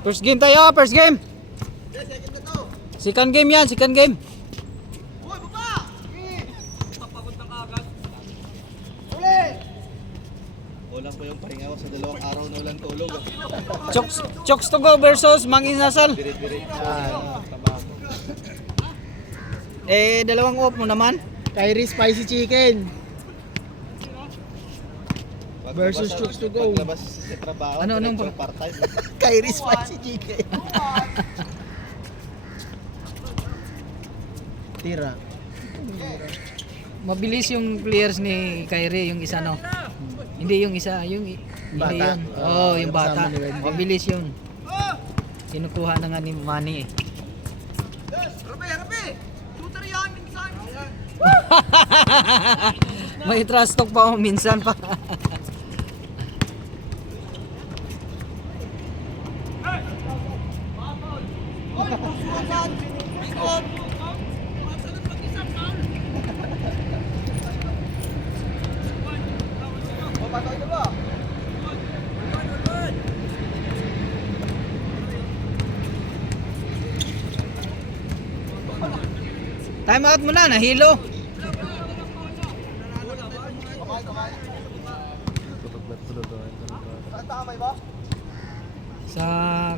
First game tayo, first game. Second game yan, second game. Walang pa yung pahinga ko sa 2 araw na walang tulog. Chokes to go versus Mang Inasal. Birit-birit. Dalawang off mo naman. Kyrie Spicy Chicken versus Chooks to go. Paglabas sa trabaho, Anong diretso part-time. Kyrie Spicy Chicken. Tira. Mabilis yung players ni Kyrie, yung isa no. Hindi yung isa, yung Bata. hindi yun. Oh, yung Yung bata. kasama ni Wendy. Mabilis yun. Kinukuha na nga ni Manny eh. May trash talk pa ako minsan pa. Time out muna, nahilo. Sa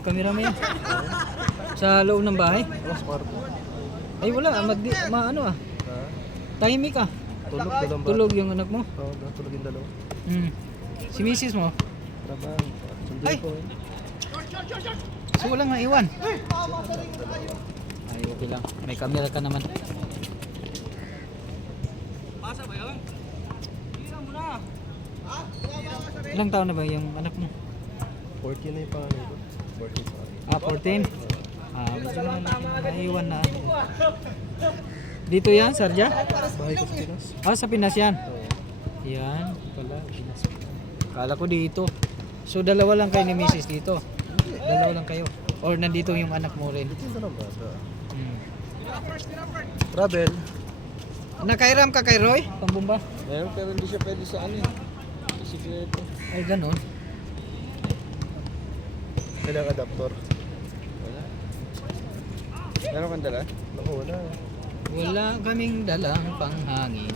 camera mo yan? Sa loob ng bahay? Ay wala, ano ah. Tahimik ah. Tulog yung anak mo? Oo, tulog yung dalawa. Si misis mo? Trabaho. Ay! So walang naiwan? Ay okay lang, may camera ka naman. Ilang taon na ba yung anak mo? 14 na yung pangalan ko. 14 pa. 14? Medyo naiwan na. Dito yan, Sarja? Bahay ko sa Pinas. Sa Pinas yan. Yan, pala, Pinas. Kala ko dito. So dalawa lang kayo ni Mrs. dito? Dalawa lang kayo? Or nandito yung anak mo rin? Ito yung dalawang bata. Hmm. Travel. Nakairam ka kay Roy? Pambumba? Meron pero hindi siya pwede sa ano eh. Sikreto. Ay ganun. Kailang adaptor. Wala. Meron kang dala? Naku, wala. Wala kaming dalang panghangin.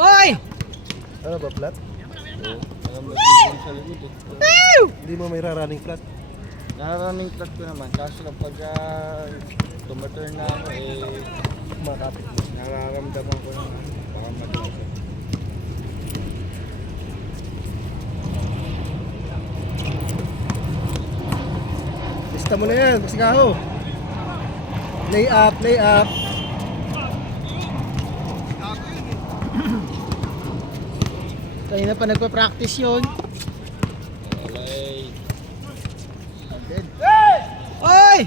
Hoy! Ano ba, flat? Oo. Alam mo, sa likod eh. Hindi mo may running flat? Running flat ko naman. Kaso kapag tumaturn na ako makapit. Nararamdaman ko na baka mag-isa. Lista mo na yan, Pasigaho. Lay up, lay up. Kanina pa nagpa-practice yun. Hoy!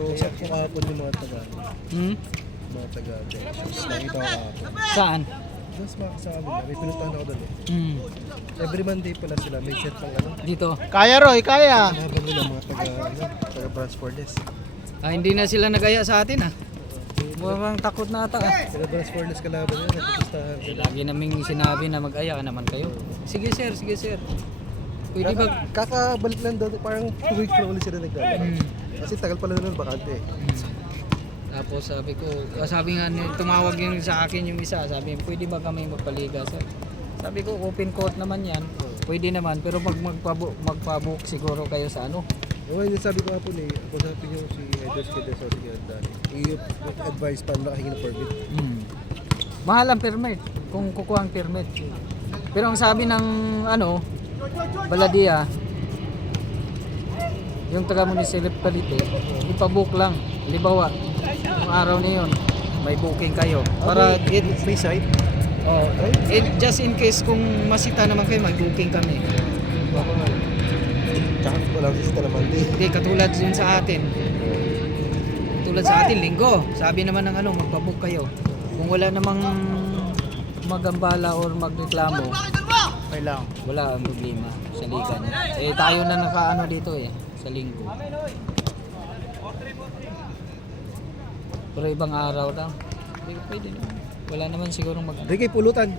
Usap ko kahapon yung mga taga. Mga taga. Nakita ko kahapon. Saan? Tapos mga kasama nila, may pinuntahan ako doon eh. Hmm. Every Monday pala sila, may set ng ano. Dito. Kaya Roy, kaya. Habang nila mga taga Branch Fordes. Hindi na sila nagaya sa atin ah. Mukhang takot na ata ah. Taga Branch Fordes kalaban nila, nagpupustahan sila. Lagi naming sinabi na mag-aya ka naman kayo. Sige sir, sige sir. Pwede ba? Kakabalik lang doon, parang 2 weeks na ulit sila nagdala. Kasi tagal pala nun, bakante eh. Tapos sabi nga tumawag yung sa akin yung isa, sabi pwede ba kami magpaliga sir? Sabi ko open court naman yan. Pwede naman pero pag magpabook siguro kayo sa ano. Oo, yung sabi ko nga po kung sabi nyo si Eders Kedes o si Gandani, i-advise pa na kahingi ng permit. Mahal ang permit kung kukuha ang permit. Pero ang sabi ng Baladia, yung taga municipality, ipabook lang. Halimbawa, yung araw na yun, may booking kayo. Para may site. just in case kung masita naman kayo, may booking kami. Baka nga. Tsaka walang sisita naman din. Hindi, katulad yun sa atin. Tulad sa atin, linggo. Sabi naman ng magpabook kayo. Kung wala namang magambala or magreklamo, Okay lang. wala ang problema sa liga niya. Tayo na nakaano dito sa linggo. Pero ibang araw lang. Pwede naman. Wala naman sigurong mag... Hindi kay pulutan.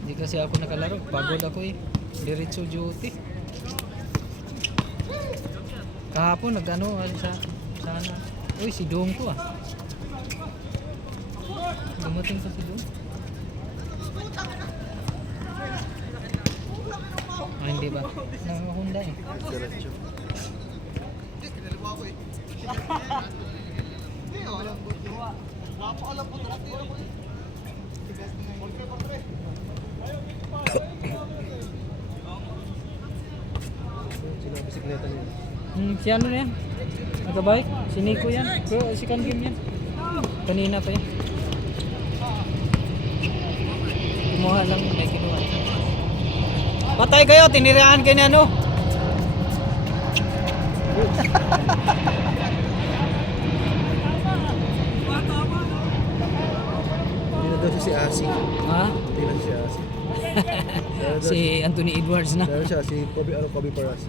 Hindi kasi ako nakalaro. Pagod ako eh. Diretso duty. Kahapon nag-ano sa sana. Uy, si Dong ko ah. Dumating pa si Dong. Ah, hindi ba? Nakakahunda eh. Diretso. Sino ang bisikleta niya? Si ano na yan? Nagabike? Si Nico yan. Pero si Kangim yan. Kanina pa yan. Kumuha lang, may kinuha. Patay kayo, tiniraan kayo ni ano. Hindi na daw siya si Asi. Ha? Hindi na si Asi. Si Anthony Edwards na. Meron siya si Kobe Paras.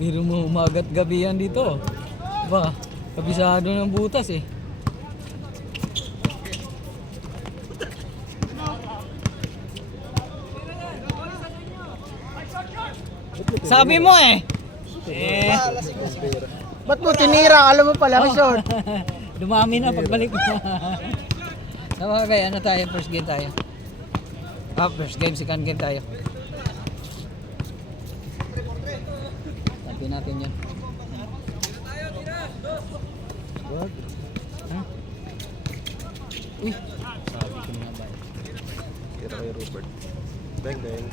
Biro mo umagat gabi yan dito. Ba, kabisado ng butas eh. Sabi mo eh. Ba't mo tinira? Alam mo pala, short. Dumami na pagbalik mo. Okay, ano tayo? First game tayo. First game, second game tayo. Sabi natin yan. Wag. Ha? Uy! Sabi ko nga ba? Kira kay Robert. Bang bang.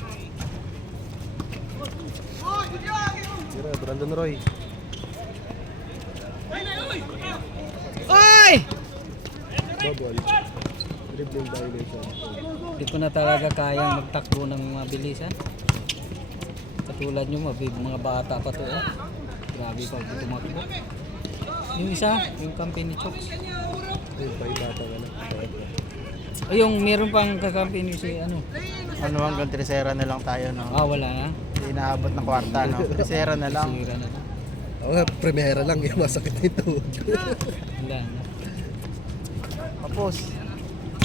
Kira, Brandon Roy. Uy! Double. Dribbling violation. Hindi ko na talaga kayang magtakbo ng mabilisan. Katulad nyo, mga bata pa to. Eh. Grabe pag tumakbo. Yung isa, yung kampi ni Chokes. Ay, bay bata ka na. Ay, yung meron pang kakampi ni si ano. Ano hanggang tresera na lang tayo, no? Ah, wala na. Hindi naabot ng kwarta, no? Tresera na lang. Sira na to. Ako nga, premiera lang. Yung masakit na ito. Wala na. Tapos,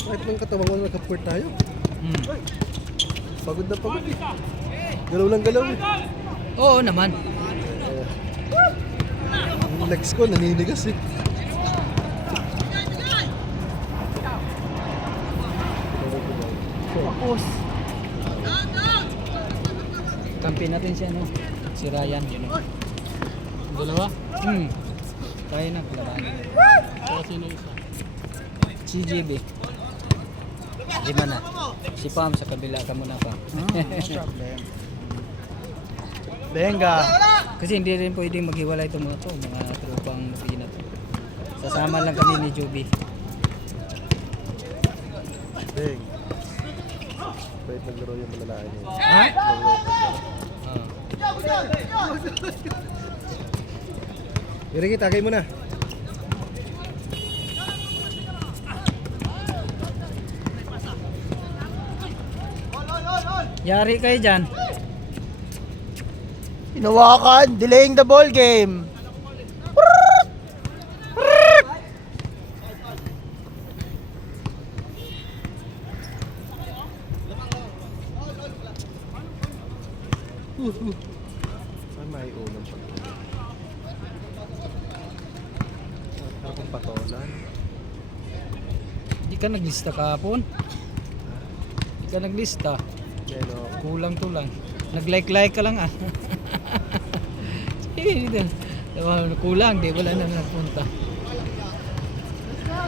Kahit ng katawan ko, nagka-port tayo. Pagod na pagod eh. Galaw lang galaw eh. Oo naman. Yung legs ko, naninigas eh. tapos. Kampi natin si ano. Si Ryan. Yun. Dalawa? Kaya na, kalabanin. So, sino isa? Si JB. Lima na. Si Pam sa kabila ka muna pa. Problem. Benga. Kasi hindi rin pwedeng maghiwalay itong mga to, mga tropang Pina to. Sasama lang kami ni Joby. Deng. Pwede naglaro yung malalaan niya. Ha? Irigi, tagay mo na. Yari kayo dyan. Hinawakan, delaying the ball game. Ay, may ulam pa. Akong patolan. Hindi ka naglista kahapon. Hindi ka naglista. Pero, Kulang to lang. Nag-like ka lang ah. Sige, kulang, di wala na nagpunta.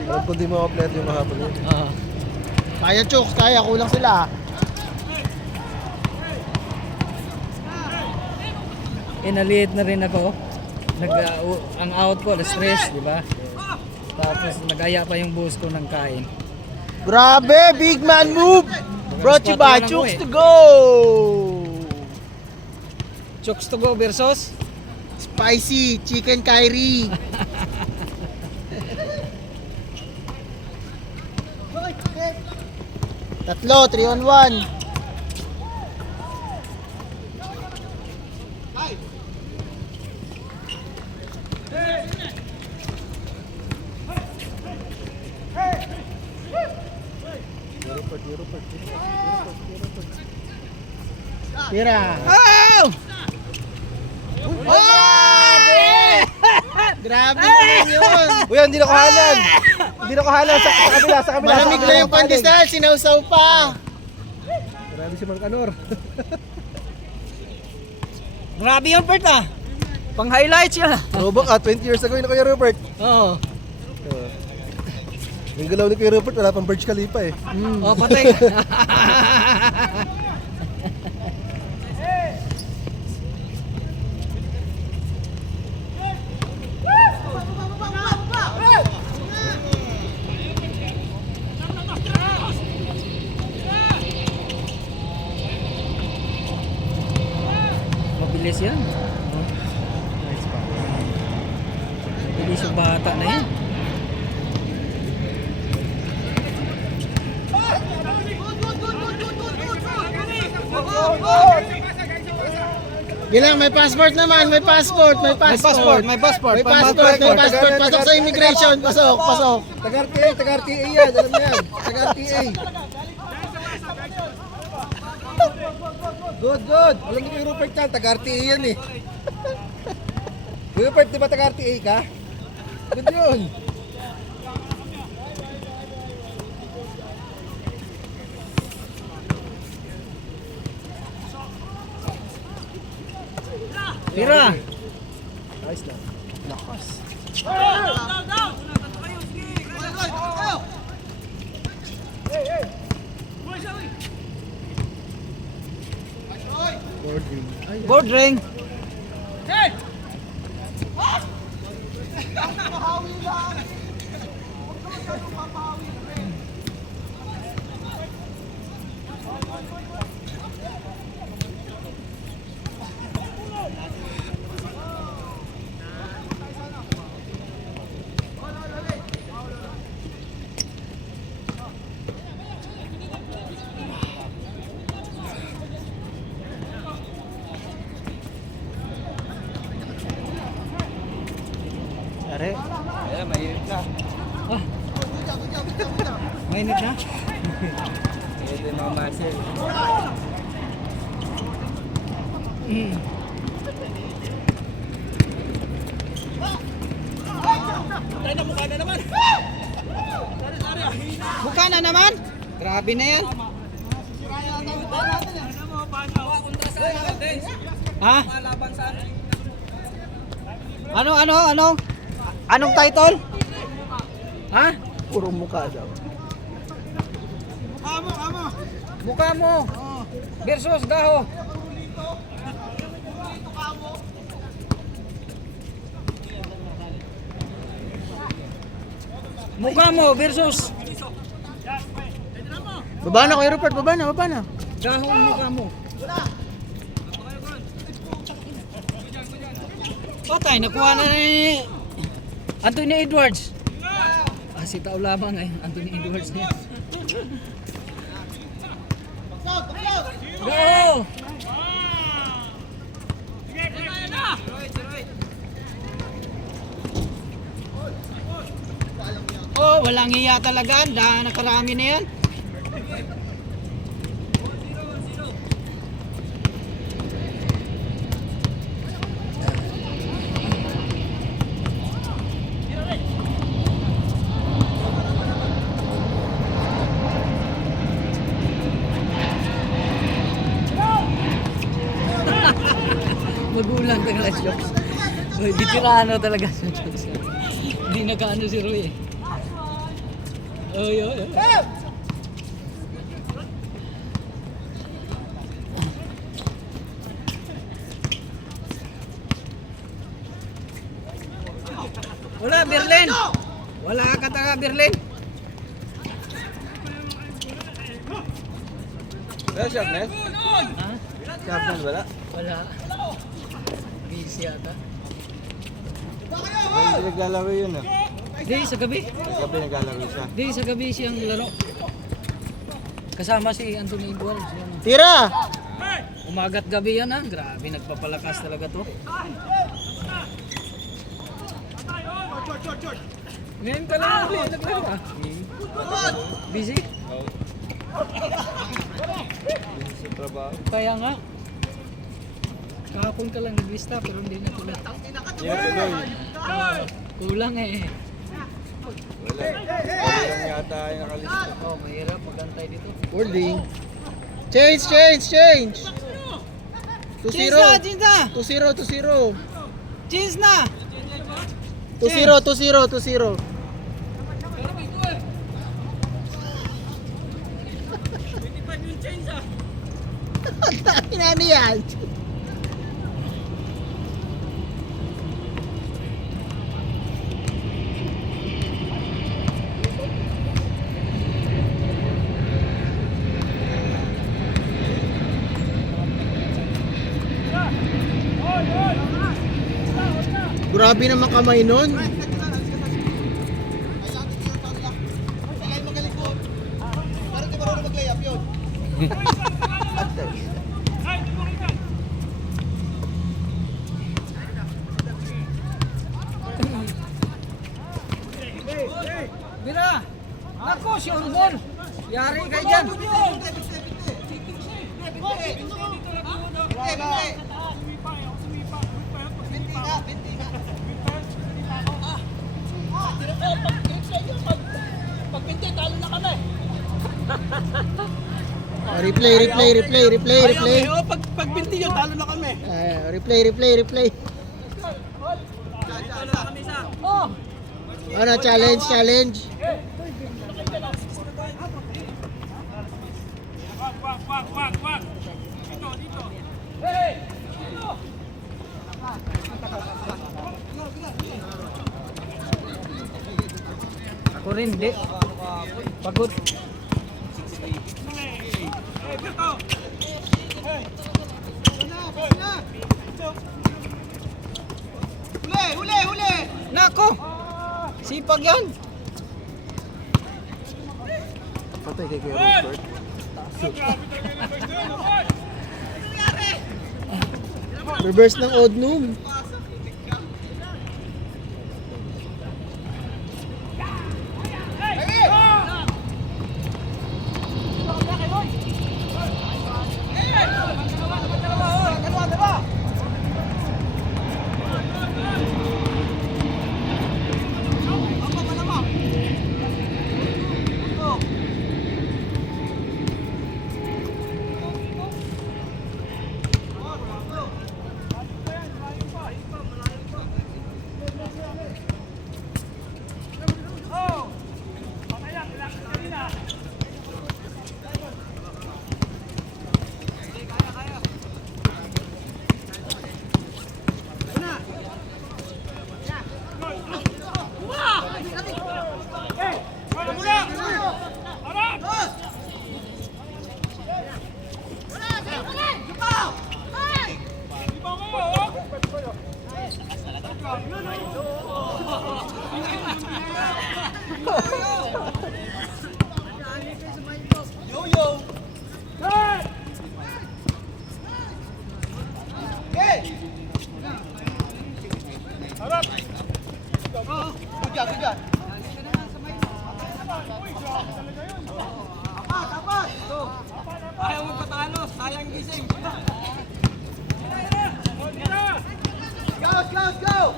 alam ko di ma-upload yung mahapon yun. Kaya Chooks, kaya kulang sila. Naliit na rin ako. Ang out ko, stress, di ba? Tapos nagaya pa yung boss ko ng kain. Grabe, big man move. Brought you by Chooks to go. Chooks to go versus Spicy chicken curry. Tatlo, 3 on 1. Tira. Oh! Grabe naman yun. Uy, hindi na kuhanan. Hindi na kuhanan sa kabila, sa kabila. Malamig na yung pandesal, sinausaw pa. Grabe si Mang Kanor. Grabe yun, Bert ah. Pang highlights yan. Robok 20 years ago yun na Kuya Rupert. Oo. Yung galaw ni Kuya Rupert, wala pang Burj Khalifa eh. Oh, patay. Mabilis yan. Mabilis yung bata na yan. Gilang, may passport naman, may passport, may passport. May passport. May passport, may passport. Pasok sa immigration, pasok, pasok. Taga-RTA yan, alam mo yan. Taga-RTA. Good. Alam ni Kuya Rupert yan, taga-RTA yan eh. Kuya Rupert, di ba taga-RTA ka? Good yun. Tira. Nice lang. Lakas. Board ring. Are. Ayan, mahirap na. Ah. Mainit na. Ito yung mga muscle. Mukha na naman. Grabe na yan. Ha? Ano? Anong title? Ha? Puro mukha daw. Mukha mo. Versus Gaho. Mukha mo versus Baba na, Kuya Rupert, baba na. Gaho ang mukha mo. Patay, nakuha na ni Anthony Edwards. Si tao lamang eh, Anthony Edwards niya. Go! Oh, walang iya talaga. Nakarami na yan. Magulang talaga siya. Di tirano talaga siya. Hindi nakaano si Roy eh. Ay. Wala, Berlin! Wala ka taga Berlin! Wala sharpness? Ha? Sharpness wala? Wala. Busy yata. Hindi naglalaro yun ah. Di, sa gabi. Gabi naglalaro siya. Di, sa gabi siyang laro. Kasama si Anthony Edwards. Yan. Tira! Umagat gabi yan ha. Grabe, nagpapalakas talaga to. Ngayon ka lang ulit. Naglaro busy? Sa trabaho. Kaya nga. Kahapon ka lang naglista pero hindi na tuloy. Kulang eh. Wala. Wala yata yung nakalista. Oh, mahirap magantay dito. Holding. Change! 2-0. Cheers na! 2-0. Cheers na! 2-0. Ano yan? Grabe naman kamay nun. Bira! Nako, si Urbon! Yari kayo dyan! Replay. Pag binti yun, talo na kami. Replay. Ano, challenge. Ako rin, di. Pagod. Huli! Nako! Sipag yan! Patay kay Kuya Robert. Reverse ng Odnum. Ayaw mo patalo, sayang gising. Go!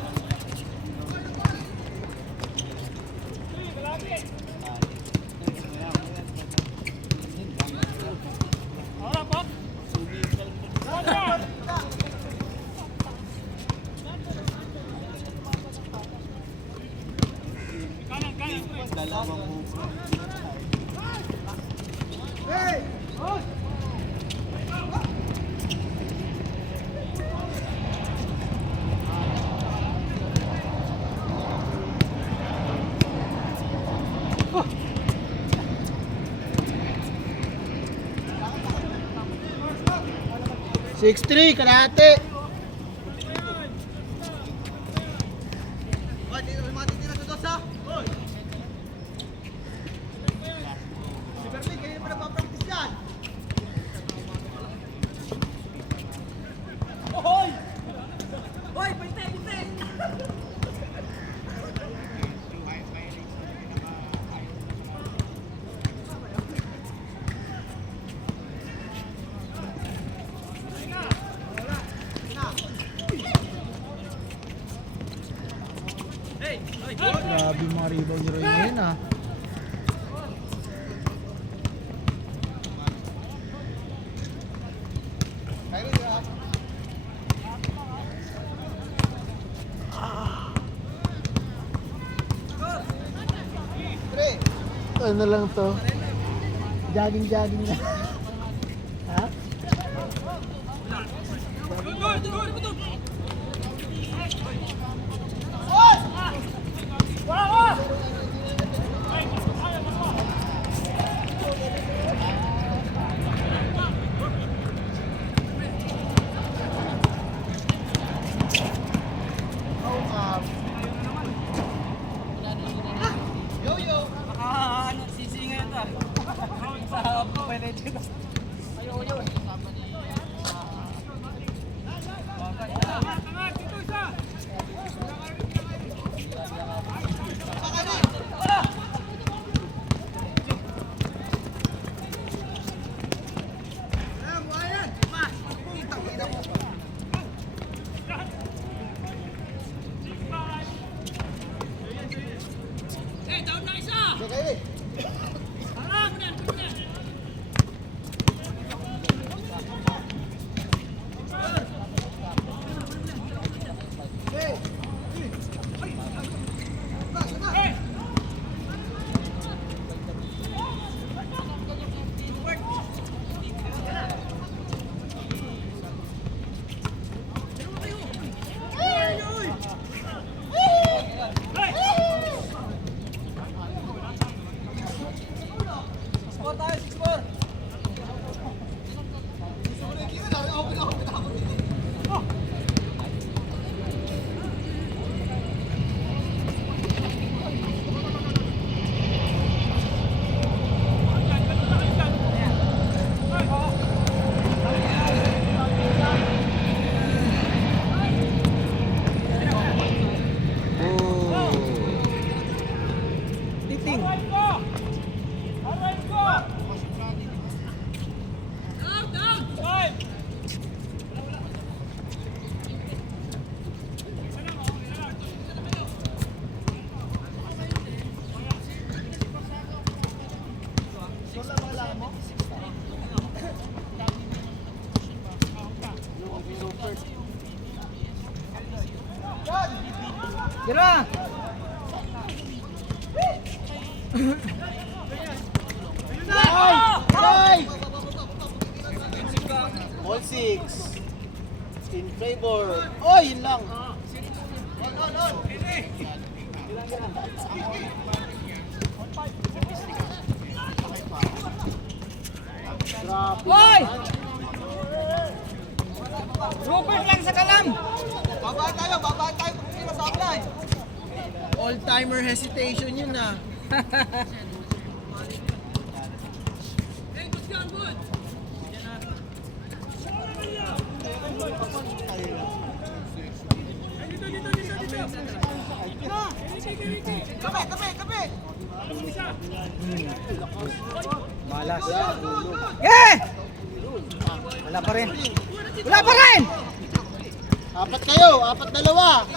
Six-three, kalahati. Si Berlin, kayo pa nagpapractice yan. Hoy, pinte, pinte! Grabe yung mga rebound ni Roy ngayon ah. Ano lang to? Jogging na. Ha? Ano, sisi ngayon to. Sa pwede dito. Titing. Tira! Five! Ball 6. In favor. Oh, yun lang. Hoy! Rupert lang sa kalam! Baba tayo sa apply. All-timer hesitation yun ah. Tabi! Malas. Eh! Wala pa rin. Wala pa rin! Apat kayo, apat dalawa.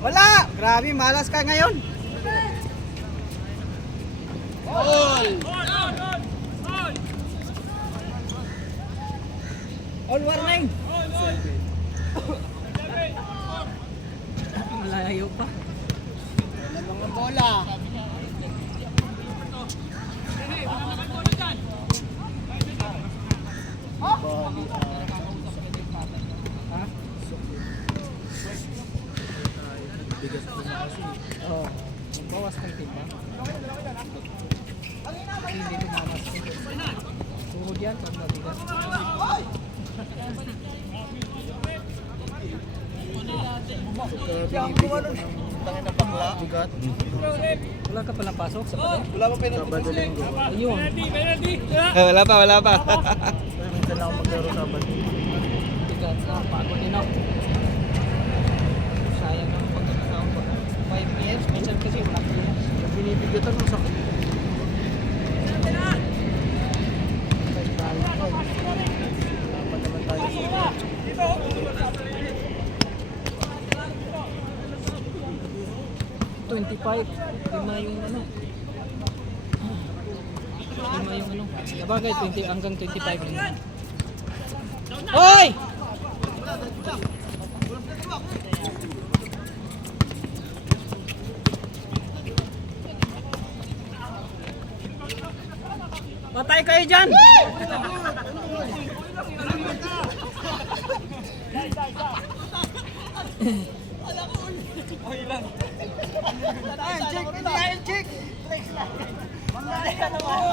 Wala! Grabe, malas ka ngayon. All warning. Oo. Bawas ng timba. Hindi tumamas. Tuhod yan pag mabigat. Tangin na bakla. Bigat. Wala ka palang pasok sa pala? Wala pa penalty. Sabado linggo. Ayun. Wala pa. Minsan lang ako maglaro Sabado. Bigat na. Pagod din ako. Sayang ng pagkakasama ko. 5 PM. Minsan kasi wala ko yun. Binibigatan ng sakit. Laban naman tayo sa 25. Lima yung ano. Lima yung ano. Sabagay, 20 hanggang 25 lima. Hoy! Patay kayo dyan!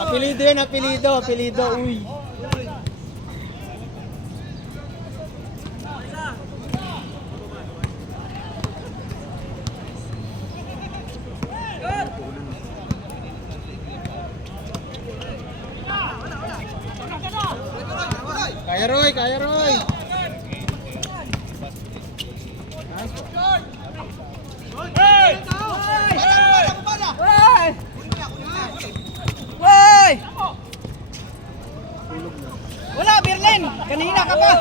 Apelido yan, apelido, uy. Kaya Roy. Hoy! Wala, Berlin! Kanina ka pa!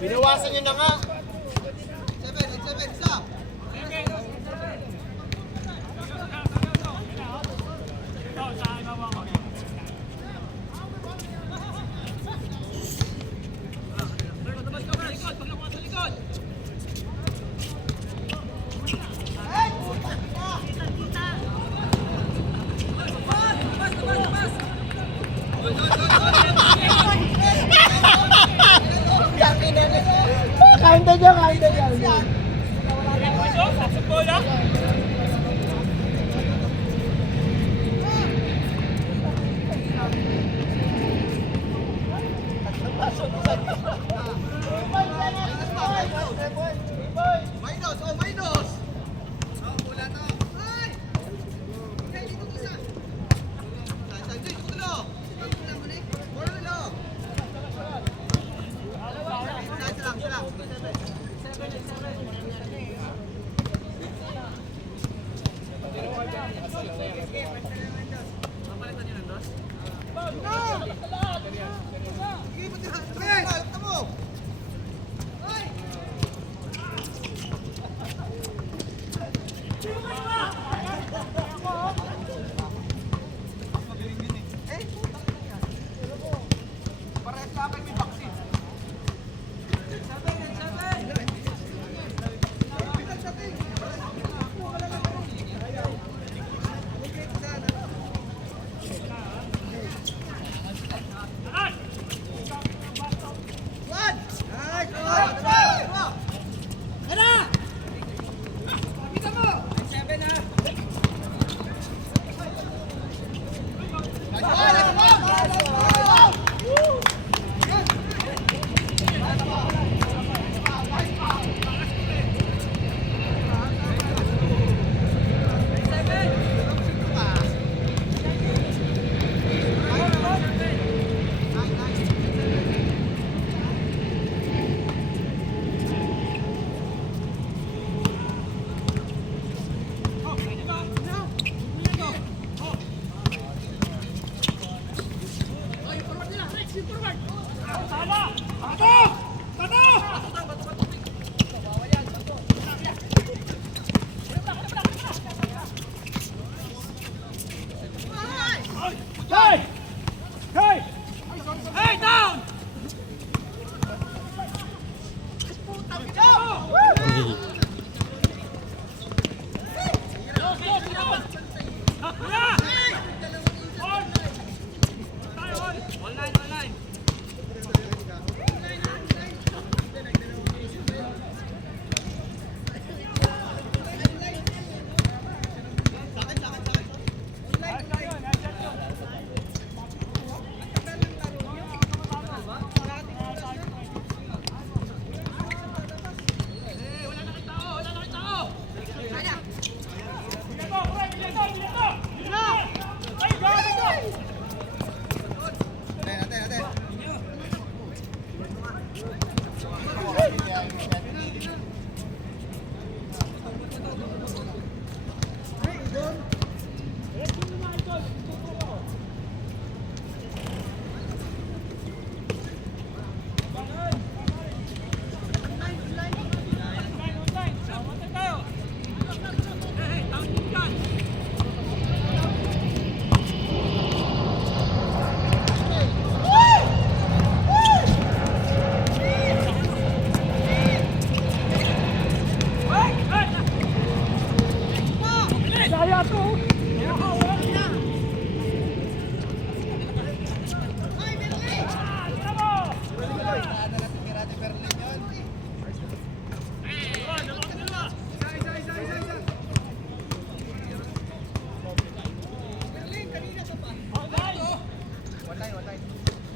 Binawasan nyo na nga. Kaunta dyan.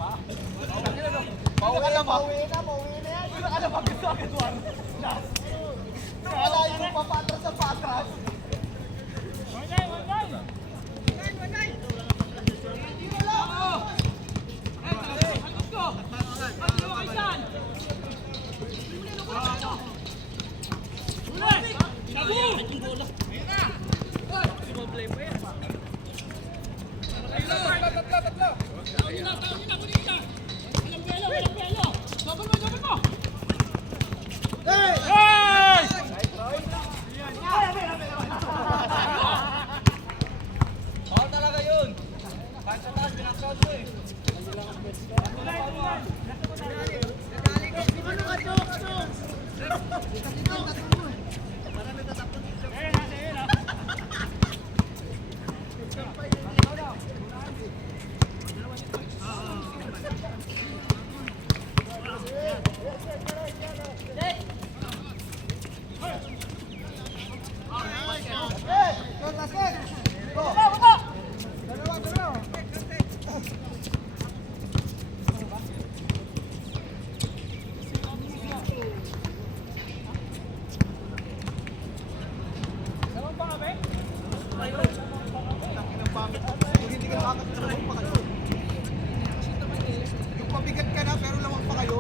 Pauwi na, pauwi na. Pauwi na yan. Wala ka na mag-gusto agad, Juan. Wala yung papatras sa patras. Bawal talaga yun. Kahit sa taas, pinasod mo eh. Yung pabigat ka na pero lamang pa kayo.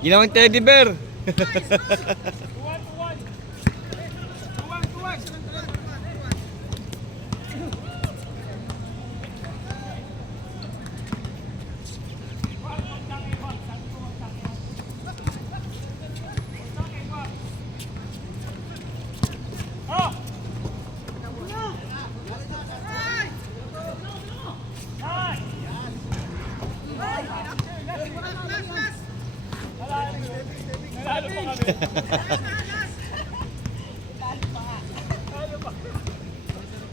Ginawang teddy bear.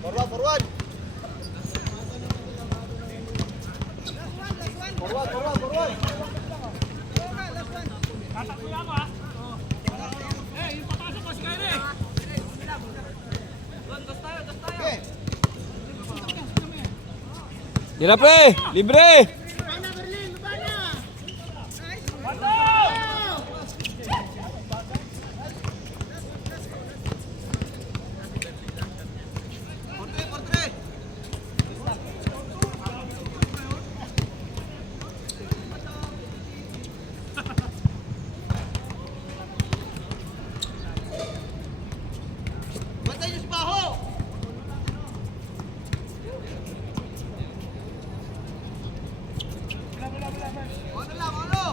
Forward, forward. Forward, forward, forward. Okay. Dila pre, libre. Bantay niyo si Baho. Ano lang, ano?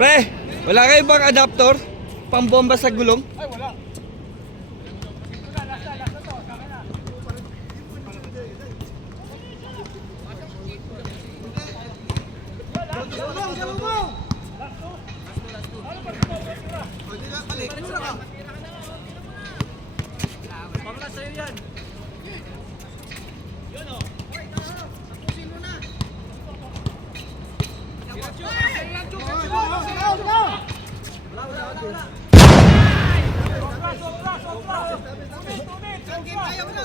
Pre, wala kayo bang adapter? Pambomba sa gulong? Game kaya mo na.